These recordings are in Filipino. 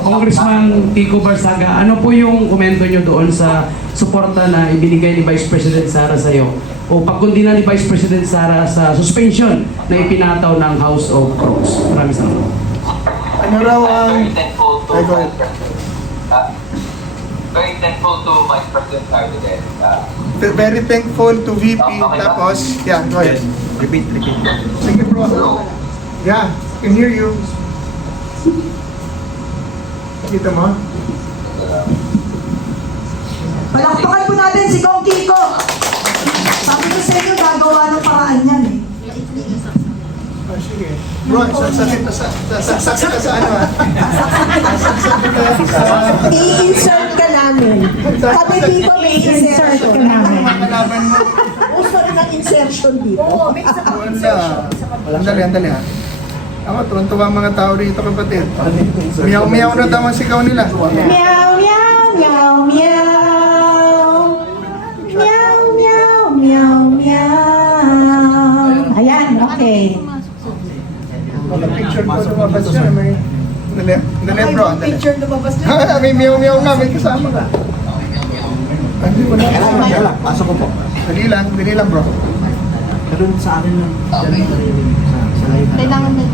Congressman Kiko Barsaga, ano po yung komento nyo doon sa suporta na ibinigay ni Vice President Sara sa iyo? O pagkundina ni Vice President Sara sa suspension na ipinataw ng House of Crows? Maraming salamat. Ano raw ang... Very thankful to Ay, go ahead. Vice President. Very thankful to Vice President Cardinal. Very thankful to VP. Okay ba? Tapos, yeah, go ahead. Repeat. Sige bro. Yeah, can hear you. Kita mo? Palakpakan po natin si Kong Kiko. Sabi ko sa inyo, gagawa ng paraan yan eh. Oh, sige. Bro, saksakin ka sa ano ha? I-insert ka namin. Kami dito may insert ka namin. Mga kalaban mo. Gusto na ng insertion dito. Oo, may isa pang Wala. Andali ha. Ako, tuwan-tuwa ang mga tao rito kapatid. Miyaw-miyaw na daw ang sigaw nila. Meow, meow, meow, meow. Meow, meow, meow, meow. Ayan, okay. Mga picture ko lumabas siya. May... Dali bro, dali. Picture lumabas na. May miyaw-miyaw nga, may kasama ka. Hindi ko na. Pasok ko po. Dali lang bro. Pero sa akin lang, dyan maririnig sa live. Kailangan na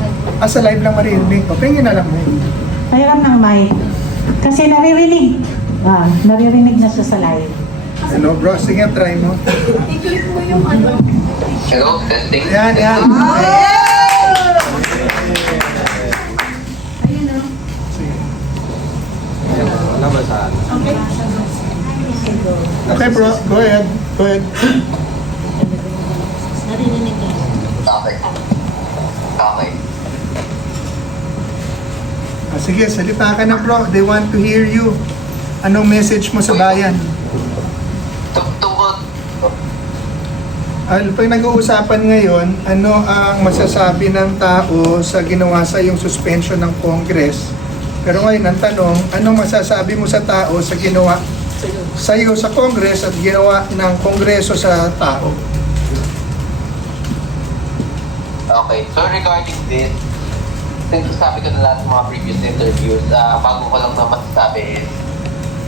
Sa live lang maririnig. O, pingin na lang mo. Mayroon ng mic. Kasi naririnig. Naririnig na siya sa live. Hello bro, sige try mo. I-click mo yung ano. Hello, testing. Yan. Ayun na. Wala ba sa Okay. Okay bro, go ahead. Narinig niya. Okay. Okay. Sige, salita ka na bro. They want to hear you. Anong message mo sa bayan? Tungkol. Pag nag-uusapan ngayon, ano ang masasabi ng tao sa ginawa sa yung suspension ng Congress? Pero ngayon, ang tanong, anong masasabi mo sa tao sa ginawa sa iyo sa Congress at ginawa ng Kongreso sa tao? Okay, so regarding this, since sabi ko na lahat ng mga previous interviews, bago ko lang na masasabi is,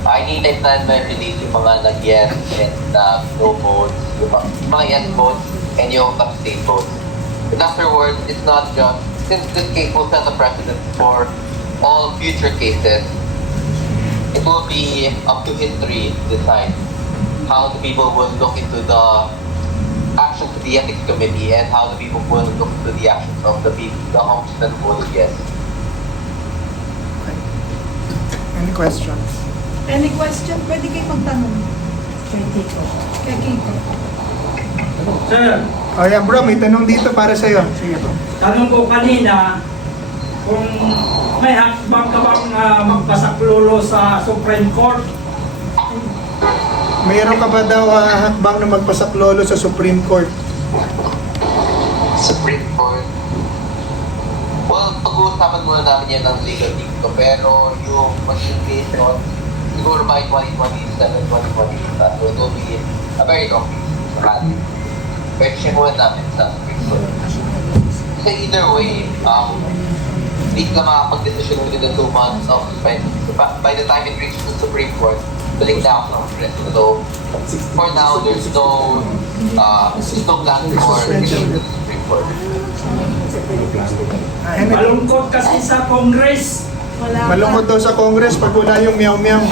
anytime na ma-release yung mga nag-yes and no votes, yung mga yes votes and yung abstain votes. And afterwards, it's not just, since this case will set a precedent for all future cases, it will be up to history to decide how the people will look into the actions of the ethics committee and how the people will look into the actions of the people, the ombudsman who voted yes. Any questions? Any question? Pwede kayo magtanong. Kay Kiko. Kay Kiko. Sir, Oh yan bro, may tanong dito para sa iyo. Sige bro. tanong ko kanina, kung may hakbang ka bang magpasaklolo sa Supreme Court? Mayroon ka ba daw hakbang na magpasaklolo sa Supreme Court? Supreme Court. Well, pag-uusapan muna namin yan ng legal team ko, pero yung magiging case nun, siguro by 2027, 2028, so it will be a very long case. Pero siya muna namin sa Supreme Court. Kasi either way, hindi ka makapag-decision within the 2 months of suspension. So by the time it reaches the Supreme Court, balik na ako ng press. So, for now, there's no plan for reaching the Supreme Court. Malungkot kasi sa Congress. Malungkot daw sa Congress pag wala yung meow-meow.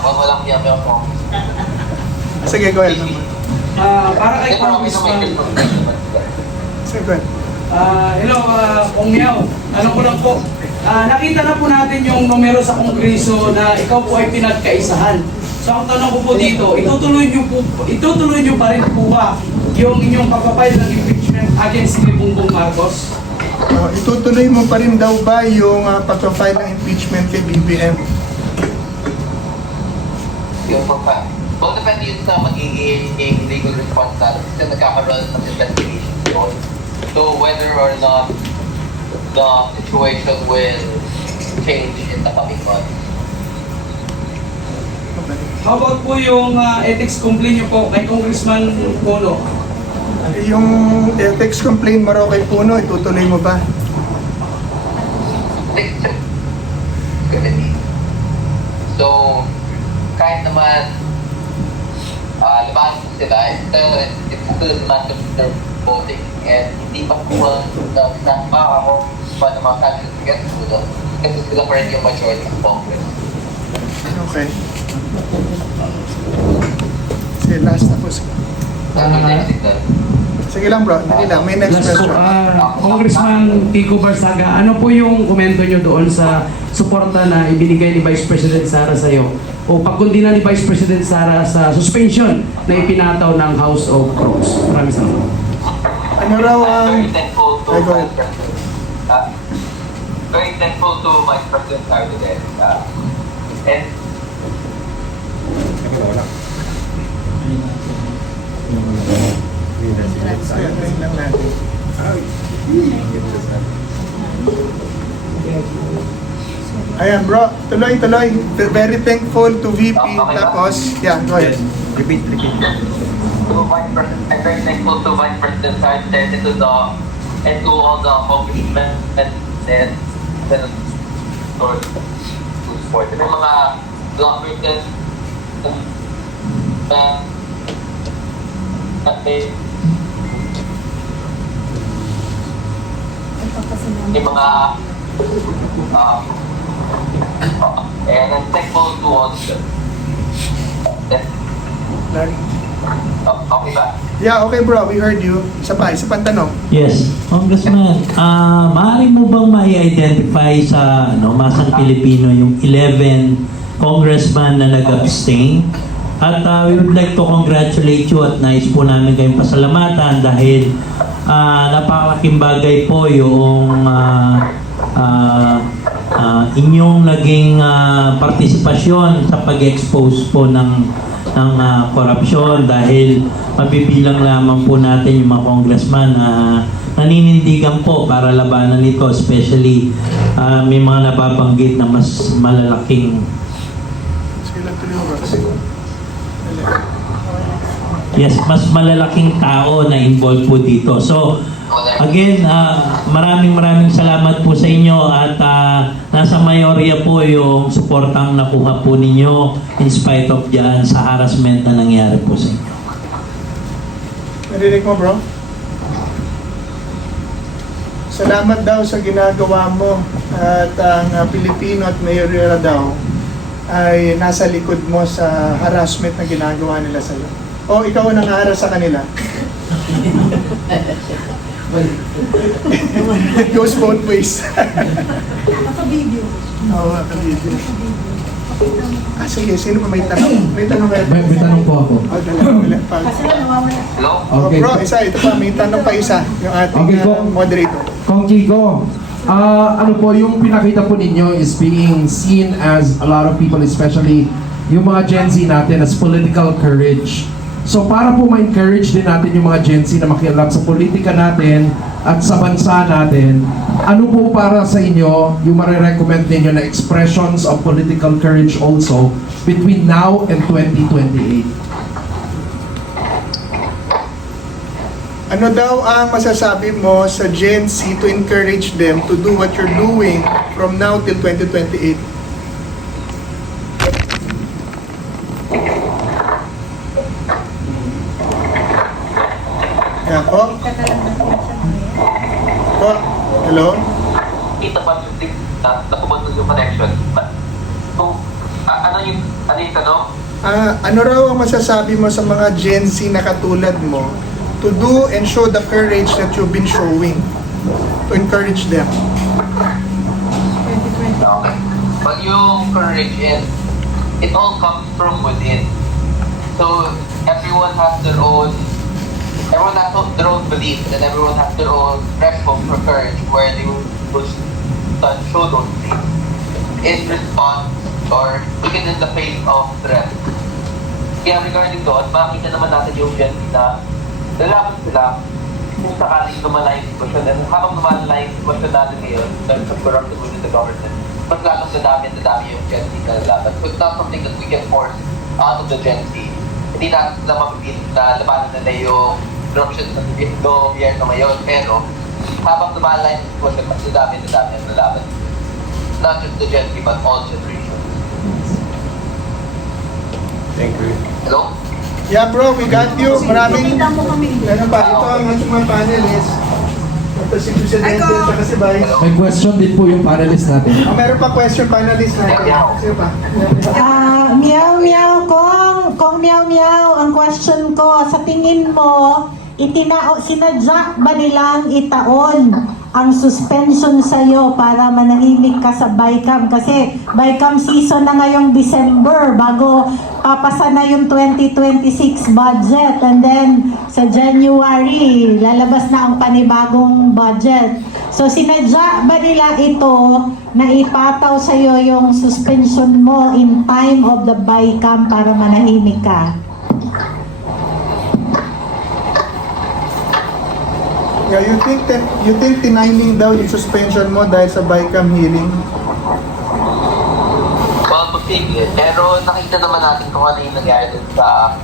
Walang piyaw ko. Sige, go ahead. Para kay Kasi marami na may Congressman. Sige, go ahead. Hello, Kong Miao. Ano ko lang po, nakita na po natin yung numero sa Kongreso na ikaw po ay pinagkaisahan. So ang tanong ko po dito, itutuloy niyo pa rin po ba yung inyong pagpapile ng impeachment against ni Bongbong Marcos? Itutuloy mo pa rin daw ba yung pagpa-file ng impeachment kay BBM? Yung pagpa. Well, depende yun sa magiging legal response natin kasi nagkakaroon ng investigation yun. So whether or not the situation will change in the coming months. How about po yung ethics complaint niyo po kay Congressman Polo? Yung ethics complaint mo raw kay Puno, itutuloy mo ba? kahit naman labanan sila, it's still a matter of their voting. And hindi pa kuha na ako pa ng mga candidates against sila kasi sila pa rin yung majority of Congress. Okay. Sige, last na po. Sige lang bro, dali lang. May next Last po, question. Congressman Kiko Barsaga, ano po yung komento nyo doon sa suporta na ibinigay ni Vice President Sara sa iyo? O pagkundi na ni Vice President Sara sa suspension na ipinataw ng House of Crows? Maraming salamat. Ano raw ang... I'm very thankful to Ay, go ahead. Vice President. Very thankful to Vice President Cardinal. And Sige, antayin lang natin. Ayan bro, tuloy. Very thankful to VP. Tapos, yeah, go ahead. to Vice President, I'm very thankful to Vice President Cardinal and to all the congressmen and senators who support it. Yung mga bloggers and yung mga and I'm thankful to all of them. Larry. Okay ba? Yeah, okay bro, we heard you. Isa pang tanong. Yes, Congressman, maaari mo bang ma-identify sa masang Pilipino yung 11 congressman na nag-abstain? At we would like to congratulate you at nais po namin kayong pasalamatan dahil napakalaking bagay po yung inyong naging partisipasyon sa pag-expose po ng korupsyon dahil mabibilang lamang po natin yung mga congressman na naninindigan po para labanan ito, especially may mga nababanggit na mas malalaking Sige lang tuloy bro. Sige. yes, mas malalaking tao na involved po dito. So, again, maraming salamat po sa inyo at nasa mayorya po yung suportang nakuha po ninyo in spite of dyan sa harassment na nangyari po sa inyo. Narinig mo bro? Salamat daw sa ginagawa mo at ang Pilipino at mayorya daw ay nasa likod mo sa harassment na ginagawa nila sa iyo. O ikaw ang nangaharas sa kanila. It goes both ways. Naka-video. Oo, nakabidyo. Sige, sino pa may tanong? May tanong kayo? May tanong po ako. Dalawa. Kasi nawawala. Hello? Okay. Bro, ito pa, may tanong pa isa. Yung ating Okay po. moderator. Kong Kiko, ano po, yung pinakita po ninyo is being seen as a lot of people, especially yung mga Gen Z natin, as political courage. So para po ma-encourage din natin yung mga Gen Z na makialam sa politika natin at sa bansa natin, ano po para sa inyo yung marirecommend ninyo na expressions of political courage also between now and 2028? Ano daw ang masasabi mo sa Gen Z to encourage them to do what you're doing from now till 2028? Yeah, po? Po? Hello? Kita pa yung thing na nakubot yung connection. So, ano yung tanong? Ano raw ang masasabi mo sa mga Gen Z na katulad mo to do and show the courage that you've been showing to encourage them? Okay. But yung courage is, it all comes from within. So, everyone has their own beliefs and everyone has their own threshold for courage where they will show those beliefs in response or even in the face of threat. Kaya regarding doon, makikita naman natin yung Gen Z na lalaban sila kung sakaling lumala yung sitwasyon. And habang lumala yung sitwasyon natin ngayon, in terms of corruption within the government, mas lalong dadami yung Gen Z na lalaban. So it's not something that we can force out of the Gen Z. Hindi natin sila mapipilit na labanan nila yung corruption sa gobyerno ngayon. Pero habang lumala yung sitwasyon, mas dadami ang lalaban. Not just the Gen Z, but all generations. Hello? Yeah bro, we got you. Maraming... Ano ba? Ito ang ating mga panelists. Ito si Presidente at si Vice. May question din po yung panelist natin. Meron pa question panelist natin. Sino pa? Meow meow kong meow meow, ang question ko, sa tingin mo, sinadya ba nilang itaon ang suspension sa'yo para manahimik ka sa BICAM? Kasi BICAM season na ngayong December bago papasa na yung 2026 budget, and then sa January lalabas na ang panibagong budget. So sinadya ba nila ito na ipataw sa'yo yung suspension mo in time of the BICAM para manahimik ka? Yeah, you think tiniming daw yung suspension mo dahil sa BICAM hearing? Well, posible. Pero nakita naman natin kung ano yung nangyari dun sa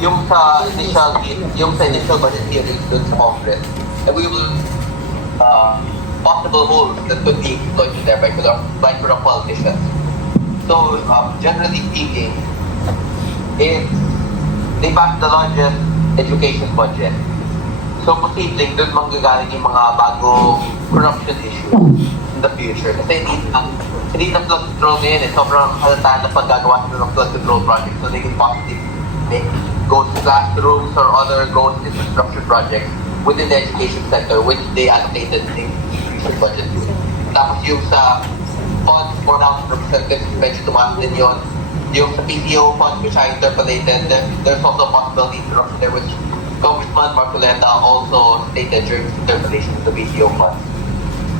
yung sa initial budget hearing dun sa Congress. And we will possible holes that could be exploited there by corrupt politicians. So, generally speaking, they passed the largest education budget. So, posibleng doon manggagaling yung mga bagong corruption issue in the future. Kasi hindi na flood control na yun eh. Sobrang halata na paggagawa sila ng flood control project. So, they can possibly make ghost classrooms or other ghost infrastructure projects within the education sector, which they allocated in the budget to. Tapos yung sa funds for House Representatives, medyo tumaas din yun. Yung sa PCO funds, which I interpolated, there's also a possibility interruption there, which Congressman Marcoleta also stated during his interpellation of the PCO funds.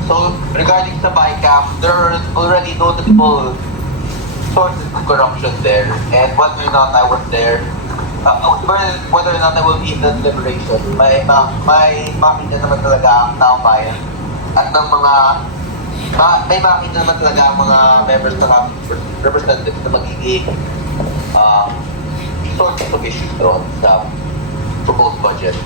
So, regarding sa BICAM, there are already notable sources of corruption there, and whether or not I was there, whether or not I will be in the deliberation, may makita naman talaga ang taong bayan at ng mga may makita naman talaga ang mga members ng House Representatives na magiging sources of issues doon sa proposed budget.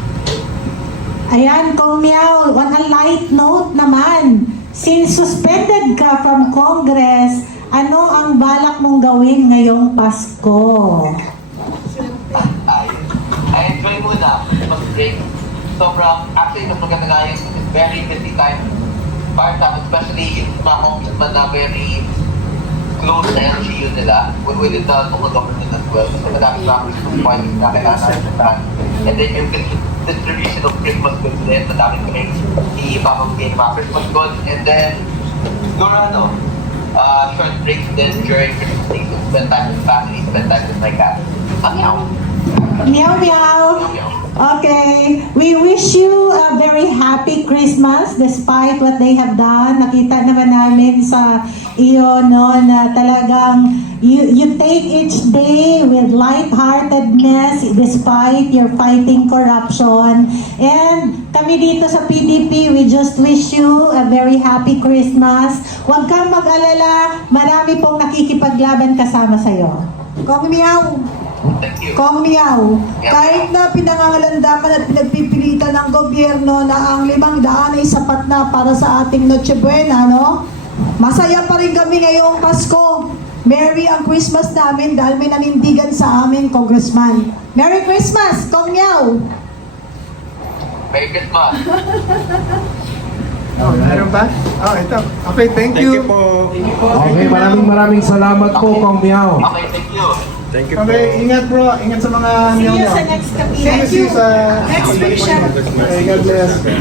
Ayan, Kong Meow, on a light note naman, since suspended ka from Congress, ano ang balak mong gawin ngayong Pasko? I enjoy muna mag-break. Actually, mas maganda nga yung very busy time para sa akin, especially yung mga congressman na very close sa LGU nila within the local government as well. So, madami pa Christmas parties na kailangan sa. And then yung distribution of Christmas goods din, madami kami iipapamigay ng mga Christmas goods. And then, siguro short breaks din during Christmas season. Spend time with family, spend time with my cat. Meow meow. Okay, we wish you a very happy Christmas despite what they have done. Nakita naman namin sa iyo no na talagang you take each day with lightheartedness despite your fighting corruption. And kami dito sa PDP, we just wish you a very happy Christmas. Huwag kang mag-alala, marami pong nakikipaglaban kasama sa iyo. Kong Meow, Thank you. Kong Meow, kahit na pinangangalandakan at pinagpipilitan ng gobyerno na ang 500 ay sapat na para sa ating Noche Buena, no? Masaya pa rin kami ngayong Pasko. Merry ang Christmas namin dahil may nanindigan sa amin, Congressman. Merry Christmas, Kong Meow! Merry Christmas. Meron ba? Ito. Okay, thank you. Okay, maraming salamat po, Kong Meow. Okay, thank you. Okay, ingat bro. Ingat sa mga See you meow-meow. sa next See kapila. you sa Next week siya. Okay, God bless.